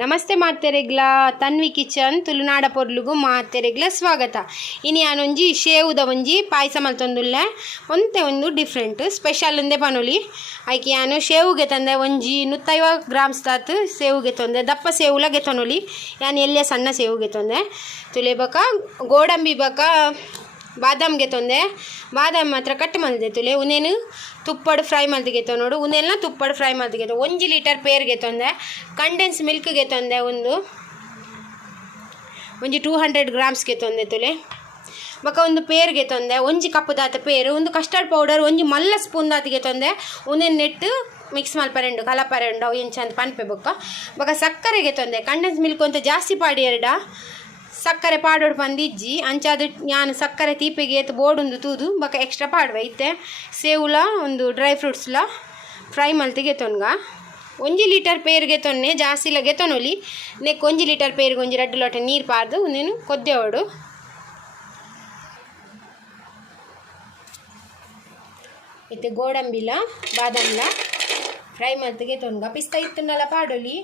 ನಮಸ್ತೆ ಮಾತೆರೆಗ್ಲ ತನ್ವಿ ಕಿಚನ್ ತುಳುನಾಡ ಪೊರ್ಲುಗು ಮಾತೆರೆಗ್ಲ ಸ್ವಾಗತ. ಇನಿ ಯಾನೊಂಜಿ ಶೇವುದ ಒಂಜಿ ಪಾಯಸ ಮಲ್ತೊಂದುಲ್ಲೆ ಒಂತೆ ಒಂದು ಡಿಫ್ರೆಂಟ್ ಸ್ಪೆಷಲ್ ಉಂದೆ ಪನೊಲಿ. ಐಕೆ ಯಾನು ಶೇವುಗೆ ತಂದೆ ಒಂಜಿ 150 ಗ್ರಾಮ್ಸ್ ತಾತ್ ಸೇವುಗೆ ತೊಂದೆ ದಪ್ಪ ಸೇವುಲ ಗೆತೊನೊಲಿ. ಯಾನು ಎಲ್ಲೆ ಸಣ್ಣ ಸೇವುಗೆ ತೊಂದೆ ತುಲೆ ಬಕ ಗೋಡಂಬಿ ಬಕ ಬಾದಾಮ್ಗೆ ತೊಂದೆ ಬಾದಾಮ್ ಮಾತ್ರ ಕಟ್ ಮಲ್ದೆ ತುಲೆ ಉನೇನು ತುಪ್ಪಡು ಫ್ರೈ ಮಲ್ತಿಗೆ ನೋಡು ಉನೆಲ್ಲ ತುಪ್ಪಡು ಫ್ರೈ ಮಲ್ತಿಗೆ 1 ಲೀಟರ್ ಪೇರ್ಗೆ ತೊಂದೆ ಕಂಡೆನ್ಸ್ ಮಿಲ್ಕ್ಗೆ ತೊಂದೆ ಒಂಜಿ 200 ಗ್ರಾಮ್ಸ್ಗೆ ತೊಂದೆ ತುಲೆ ಬೊಕ ಒಂದು ಪೇರ್ಗೆ ತೊಂದೆ ಒಂಜಿ ಕಪ್ ದಾತ ಪೇರು ಒಂದು ಕಸ್ಟರ್ಡ್ ಪೌಡರ್ ಒಂಜಿ ಮಲ್ಲ ಸ್ಪೂನ್ ದಾತಿಗೆ ತೊಂದೆ ಉನೇನು ನೆಟ್ಟು ಮಿಕ್ಸ್ ಮಲ್ಪರೆಂಡು ಕಲಪರೆಂಡು ಅವು ಎಂಚ ಅಂತ ಪನ್ಪೆ ಬೊಕ ಸಕ್ಕರೆಗೆ ತೊಂದೆ ಕಂಡೆನ್ಸ್ ಮಿಲ್ಕ್ ಅಂತ ಜಾಸ್ತಿ ಪಾಡಿ ಎರಡ ಸಕ್ಕರೆ ಪಾಡೋಡು ಪಂದಿಜ್ಜಿ ಅಂಚಾದ ನಾನು ಸಕ್ಕರೆ ತೀಪೆಗೆ ಎತ್ತು ಬೋರ್ಡೊಂದು ತೂದು ಬೊಕ ಎಕ್ಸ್ಟ್ರಾ ಪಾಡುವೆ ಇತ್ತೆ ಸೇವುಲ ಒಂದು ಡ್ರೈ ಫ್ರೂಟ್ಸ್ಲ ಫ್ರೈ ಮಲ್ತಿಗೆ ತೊನ್ಗ 1 ಲೀಟರ್ ಪೇರ್ಗೆ ತೊನ್ನೆ ಜಾಸ್ತಿಲ ಗೆತೊನೊಲಿ ನೆಕ್ 1 ಲೀಟರ್ ಪೇರ್ಗೆ ಒಂಜಿ 2 ಲೋಟ ನೀರು ಪಾರ್ದು ನೀನು ಕೊದ್ದೆವಡು ಇತ್ತೆ ಗೋಡಂಬಿಲ ಬಾದಾಮ್ಲ ಫ್ರೈ ಮಲ್ತಿಗೆ ತೊನ್ಗ ಪಿಸ್ತಾ ಇತ್ತುನಲ ಪಾಡೊಲಿ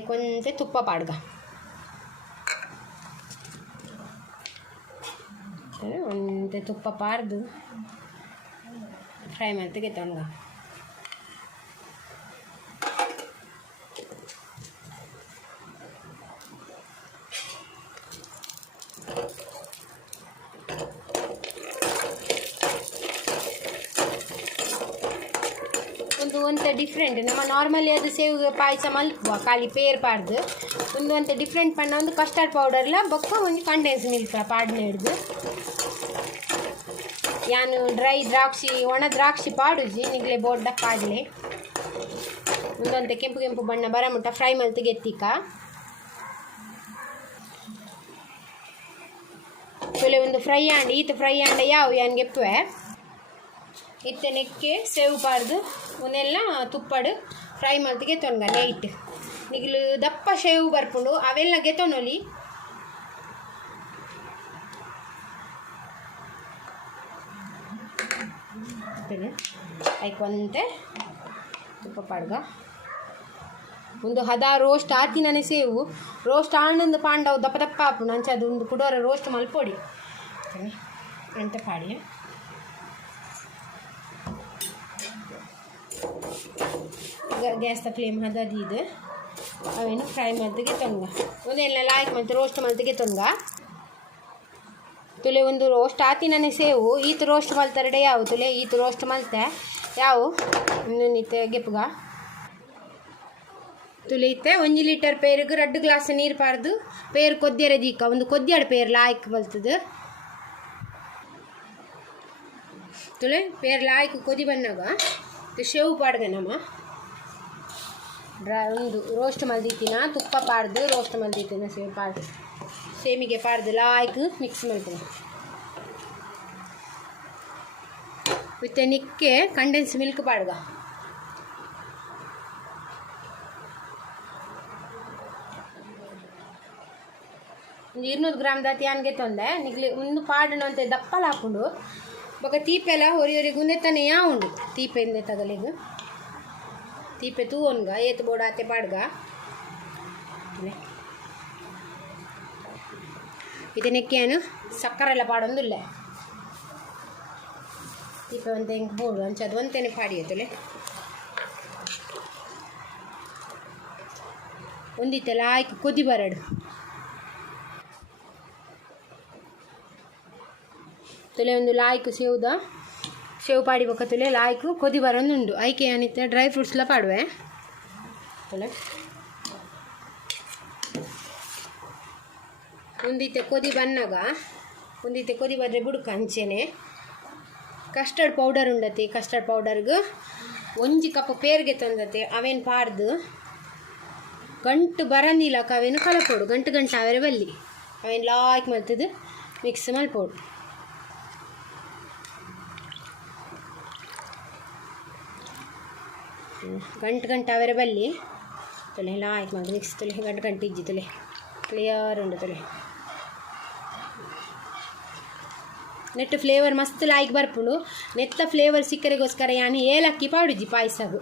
ಐಕೊಂತೆ ತುಪ್ಪ ಪಾಡ್ಗ ಒಂತೆ ತುಪ್ಪ ಪಾರ್ದು ಫ್ರೈ ಮಲ್ತಿಗೆ ತೊನ್ಗ ಒಂತೆ ಡಿಫ್ರೆಂಟ್ ನಮ್ಮ ನಾರ್ಮಲಿ ಅದು ಸೇವು ಪಾಯಸ ಮಲ್ಪುವ ಖಾಲಿ ಪೇರ್ ಪಾಡ್ದು ಒಂತೆ ಡಿಫ್ರೆಂಟ್ ಪಣ್ಣ ಒಂದು ಕಸ್ಟರ್ಡ್ ಪೌಡರ್ಲ ಬೊಕ್ಕ ಒಂದು ಕಂಡೆನ್ಸ್ ಮಿಲ್ಕ್ ಪಾಡ್ನ ಹಿಡ್ದು ಯಾನು ಡ್ರೈ ದ್ರಾಕ್ಷಿ ಒಣ ದ್ರಾಕ್ಷಿ ಪಾಡುಜಿ ನಿಗ್ಲೆ ಬೋಡ್ಡ ಪಾಡ್ಲೆ ಒಂದೊಂತೆ ಕೆಂಪು ಕೆಂಪು ಬಣ್ಣ ಬರಮುಟ್ಟ ಫ್ರೈ ಮಲ್ತಿಗೆ ಎತ್ತಿಕ ತೊಲೆ ಒಂದು ಫ್ರೈ ಆಂಡ್ ಈತ ಫ್ರೈ ಆಂಡ ಯಾವ ಯಾನ್ ಗೆಪ್ಪುವೆ ಇತ್ತೆ ನೆಕ್ಕೆ ಸೇವು ಪಾಡ್ದು ಉನೆಲ್ಲ ತುಪ್ಪಡು ಫ್ರೈ ಮಲ್ತಿಗೆ ತೊನ್ಗ ಲೈಟ್ ನಿಗ್ಲು ದಪ್ಪ ಸೇವು ಬರ್ಪುಂಡು ಅವೆಲ್ಲ ಗೆತೊನೊಲಿ ಐಕೊಂತೆ ತುಪ್ಪ ಪಾಡ್ಗ ಒಂದು ಹದ ರೋಸ್ಟ್ ಆತಿನನೆ ಸೇವು ರೋಸ್ಟ್ ಆನಂದು ಪಾಂಡವು ದಪ್ಪ ದಪ್ಪ ಆಪುಂಡು ಅಂಚದು ಒಂದು ಕುಡೋರ ರೋಸ್ಟ್ ಮಲ್ಪೊಡಿ ಅಂತ ಪಾಡಿ ಗ್ಯಾಸ್ ದ ಫ್ಲೇಮ್ ಹದದಿದ್ದು ಅವೇನು ಫ್ರೈ ಮಲ್ತಿಗೆ ತೊನ್ಗ ಒಂದೆಲ್ಲ ಲಾಯ್ಕ್ ಮತ್ತು ರೋಸ್ಟ್ ಮಲ್ತಿಗೆ ತೊನ್ಗ ತುಲೆ ಒಂದು ರೋಸ್ಟ್ ಆತಿನನೆ ಸೇವು ಈತ ರೋಸ್ಟ್ ಮಲ್ತರಡೆ ಯಾವ ತುಲೆ ಈತ ರೋಸ್ಟ್ ಮಲ್ತೆ ಯಾವ ಇನ್ನೊಂದಿತ್ತೆ ಗೆಪ್ಗ ತುಲೆ ಇತ್ತೆ 1 ಲೀಟರ್ ಪೇರಿಗೆ 2 ಗ್ಲಾಸ್ ನೀರು ಪಾರ್ದು ಪೇರು ಕೊದ್ದಿರ ದೀಕ ಒಂದು ಕೊದ್ದಿಯಾಡ ಪೇರು ಲಾಯ್ಕ್ ಬಲ್ತದ ತುಲೆ ಪೇರು ಲಾಯ್ಕ್ ಕೊದಿ ಬನ್ನಾಗ ಶೇವು ಪಾಡ್ದೆ ನಮ್ಮ ಒಂದು ರೋಸ್ಟ್ ಮಲ್ದಿತ್ತಿನ ತುಪ್ಪ ಪಾಡ್ದು ರೋಸ್ಟ್ ಮಲ್ದಿತ್ತಿನ ಸೇವು ಪಾಡ್ದು ಸೇಮಿಗೆ ಪಾಡ್ದು ಲಾಯ್ಕ್ ಮಿಕ್ಸ್ ಮಲ್ತೀನಿ ಮತ್ತೆ ನಿಕ್ಕೆ ಕಂಡೆನ್ಸ್ ಮಿಲ್ಕ್ ಪಾಡ್ಗ ಒಂದು 200 ಗ್ರಾಮ್ ದಾತಿ ಆನ್ಗೆ ತೊಂದೆ ನಿಗ್ಲಿ ಒಂದು ಪಾಡಣ ಅಂತೆ ದಪ್ಪಲ ಹಾಕೊಂಡು ಬೊಕ ತೀಪೆಲ್ಲ ಹೊರಿ ಗುಂದೆತ್ತಾನೆ ಉಂಡು ತೀಪೆಂದೆ ತಗಲಿಗೆ ತೀಪೆ ತೂವನ್ಗ ಏತು ಬೋಡ ಆತೆ ಪಾಡ್ಗ ಇದನ್ನೆಕ್ಕೇನು ಸಕ್ಕರೆಲ್ಲ ಪಾಡೊಂದುಲ್ಲೆ ತೀಪೆ ಒಂತೆ ಹೆಂಗೆ ಬೋಡು ಅಂಚದು ಒಂತೇನೆ ಪಾಡಿಯತ್ತಲೆ ಒಂದಿತ್ತೆಲ್ಲ ಆಯ್ಕೆ ಕೊದಿ ಬರಡು ತುಲೆ ಒಂದು ಲಾಯ್ಕು ಸೇವು ಪಾಡಿ ಬೊಕ್ಕ ತುಲೆ ಲಾಯ್ಕು ಕೊದಿ ಬರೋಂದುಂಡು ಐಕೆ ಏನಿತ್ತೆ ಡ್ರೈ ಫ್ರೂಟ್ಸ್ಲ ಪಾಡುವೆ ತುಲೆ ಒಂದಿತ್ತೆ ಕೊದಿ ಬನ್ನಾಗ ಒಂದಿತ್ತೆ ಕೊದಿ ಬರ್ರೆ ಬುಡುಕ ಅಂಚೆನೆ ಕಸ್ಟರ್ಡ್ ಪೌಡರ್ ಉಂಡತಿ ಕಸ್ಟರ್ಡ್ ಪೌಡರ್ಗೆ 1 ಕಪ್ ಪೇರ್ಗೆ ತಂದತೆ ಅವೇನು ಪಾಡ್ದು ಗಂಟು ಬರಂದಿಲ್ಲಕ ಅವೇನು ಕಲಪೋಡು ಗಂಟು ಅವರೆ ಬಲ್ಲಿ ಅವೇನು ಲಾಯ್ಕ್ ಮಲ್ತದು ಮಿಕ್ಸ್ ಮಲ್ಪೋಡು ಗಂಟು ಅವರೆ ಬಲ್ಲಿ ತೊಲೆ ಲಾಯ್ಕ್ ಮಾಡಿ ಮಿಕ್ಸ್ ತೊಲೆ ಗಂಟು ಇಜ್ಜಿ ತೊಲೆ ಕ್ಲಿಯರ್ ಉಂಡು ತೊಲೆ ನೆಟ್ ಫ್ಲೇವರ್ ಮಸ್ತ್ ಲಾಯ್ಕ್ ಬರ್ಪುಂಡು ನೆತ್ತ ಫ್ಲೇವರ್ ಸಿಕ್ಕರಿಗೋಸ್ಕರ ಯಾನು ಏಲಕ್ಕಿ ಪಾಡುಜಿ ಪಾಯಸಗು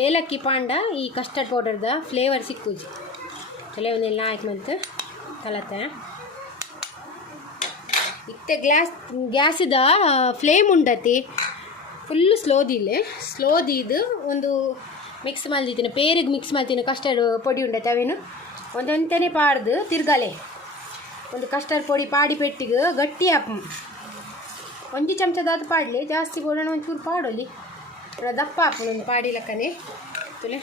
ಏಲಕ್ಕಿ ಪಾಂಡ ಈ ಕಸ್ಟರ್ಡ್ ಪೌಡರ್ದ ಫ್ಲೇವರ್ ಸಿಕ್ಕುಜಿ ಕೆಲವೊಂದೆಲ್ಲ ಆಯ್ಕೆ ಮತ್ತು ಕಲತೆ ಇತ್ತೆ ಗ್ಯಾಸಿದ ಫ್ಲೇಮ್ ಉಂಡತಿ ಫುಲ್ಲು ಸ್ಲೋದಿದ್ದು ಒಂದು ಮಿಕ್ಸ್ ಮಲ್ದಿದ್ದೀನಿ ಪೇರಿಗೆ ಮಿಕ್ಸ್ ಮಾಡ್ತೀನಿ ಕಸ್ಟರ್ಡ್ ಪೊಡಿ ಉಂಡತಿ ಅವೇನು ಒಂದೊಂದನೇ ಪಾಡ್ದು ತಿರ್ಗಲೆ ಒಂದು ಕಸ್ಟರ್ಡ್ ಪೊಡಿ ಪಾಡಿ ಪೆಟ್ಟಿಗೆ ಗಟ್ಟಿ ಹಾಕು ಒಂಜಿ ಚಮಚದಾದ ಪಾಡಲಿ ಜಾಸ್ತಿ ಬೋಡೋಣ ಒಂಚೂರು ಪಾಡೋಲಿ ದಪ್ಪ ಹಾಕೋಣ ಒಂದು ಪಾಡಿ ಲೆಕ್ಕನೆ ತುಲೆ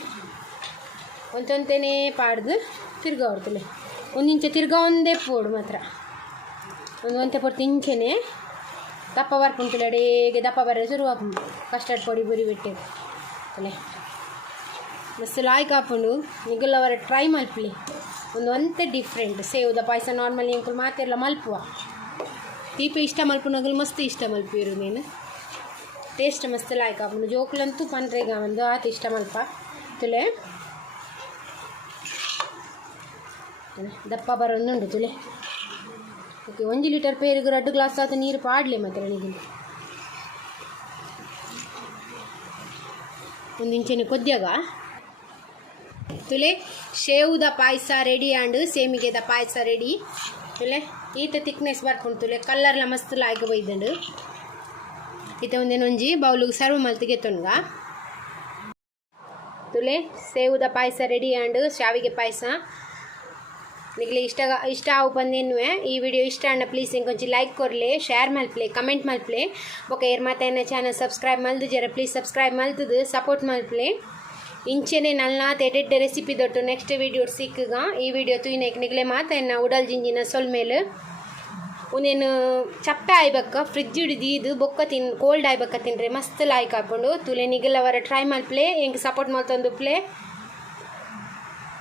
ಒಂದೊಂದನೇ ಪಾಡ್ದು ತಿರ್ಗವ್ರು ತುಲೆ ಒಂದಿಂಚ ತಿರ್ಗ ಒಂದೇ ಪೋಡು ಮಾತ್ರ ಒಂತೆ ಪೊಡ್ತು ಇಂಚೆನೆ ದಪ್ಪ ಬರ್ಪುಂಟುಲೆ ಅಡೇಗೆ ದಪ್ಪ ಬರ ಶುರು ಹಾಕೊಂಡು ಕಸ್ಟರ್ಡ್ ಪೊಡಿ ಬುರಿ ಬಿಟ್ಟು ತುಲೆ ಮಸ್ತ್ ಲಾಯ್ಕ್ ಹಾಕೊಂಡು ನಿಗಲ್ಲವರ ಟ್ರೈ ಮಲ್ಪಲಿ ಒಂತೆ ಡಿಫ್ರೆಂಟ್ ಸೇವ್ದ ಪಾಯಸ ನಾರ್ಮಲಿ ಅಂಕಲ್ ಮಾತೆಲ್ಲ ಮಲ್ಪುವ ತೀಪೆ ಇಷ್ಟ ಮಲ್ಪುನಾಗಲು ಮಸ್ತ್ ಇಷ್ಟ ಮಲ್ಪಿರು ನೀನು ಟೇಸ್ಟ್ ಮಸ್ತ್ ಲಾಯ್ಕ್ ಹಾಕೊಂಡು ಜೋಕ್ಲಂತೂ ಪಂದ್ರೆಗ ಒಂದು ಆತ ಇಷ್ಟ ಮಲ್ಪ ತುಲೆ ದಪ್ಪ ಬರೋದುಂಡು ತುಲೆ ಓಕೆ 1 ಲೀಟರ್ ಪೇರಿಗೆ 2 ಗ್ಲಾಸ್ ಆತ ನೀರು ಪಾಡಲಿ ಮಾತ್ರ ನನಗೆ ಒಂದು ಇಂಚೆನೆ ಕೊದ್ಯಾಗ ತುಲೆ ಶೇವ್ದ ಪಾಯಸ ರೆಡಿ ಆಂಡ್ ಸೇಮಿಗೆದ ಪಾಯಸ ರೆಡಿ ತುಲೆ ಈತ ತಿಕ್ನೆಸ್ ಬರ್ಕೊಂಡು ತುಲೆ ಕಲ್ಲರ್ಲ ಮಸ್ತ್ ಲಾಯ್ಕ ಬೈದಂಡು ಈತ ಒಂದೇನೊಂಜಿ ಬೌಲಿಗೆ ಸರ್ವ್ ಮಲ್ತಿಗೆ ತೊನ್ಗ ತುಲೆ ಸೇವ್ದ ಪಾಯಸ ರೆಡಿ ಆಂಡ್ ಶಾವಿಗೆ ಪಾಯಸ ನಿಗಲಿ ಇಷ್ಟ ಆವು ಬಂದೇನುವೆ ಈ ವಿಡಿಯೋ ಇಷ್ಟ ಅಣ್ಣ ಪ್ಲೀಸ್ ಇಂಕೊಂಚಿ ಲೈಕ್ ಕೊರ್ಲೆ ಶೇರ್ ಮಲ್ಪ್ಲೆ ಕಮೆಂಟ್ ಮಲ್ಪ್ಲೆ ಬೊಕ ಏರ್ ಮಾತಾಯಿನ ಚಾನಲ್ ಸಬ್ಸ್ಕ್ರೈಬ್ ಮಲ್ದು ಜರ ಪ್ಲೀಸ್ ಸಬ್ಸ್ಕ್ರೈಬ್ ಮಲ್ತದು ಸಪೋರ್ಟ್ ಮಲ್ಪ್ಲೆ ಇಂಚೆನೆ ನಲ್ನಾತ್ ಎಡೆಡ್ ರೆಸಿಪಿ ದೊಟ್ಟು ನೆಕ್ಸ್ಟ್ ವಿಡಿಯೋ ಸಿಕ್ಕಗ ಈ ವಿಡಿಯೋ ತುಯಿನೇಕ್ ನಿಗಲೆ ಮಾತಾಯಿನ ಉಡಲ್ ಜಿಂಜಿನ ಸೊಲ್ ಮೇಲೆ ಒಂದೇನು ಚಪ್ಪೆ ಆಯ್ಬೇಕ ಫ್ರಿಜ್ ಹಿಡಿದು ಬೊಕ್ಕ ಕೋಲ್ಡ್ ಆಯ್ಬೇಕ ತಿನ್ರೆ ಮಸ್ತ್ ಲಾಯ್ಕ್ ಹಾಕೊಂಡು ತುಲೆ ನಿಗಲವರ ಟ್ರೈ ಮಲ್ಪ್ಲೆ ಹೆಂಗೆ ಸಪೋರ್ಟ್ ಮಾಡ್ತಂದು ಪ್ಲೇ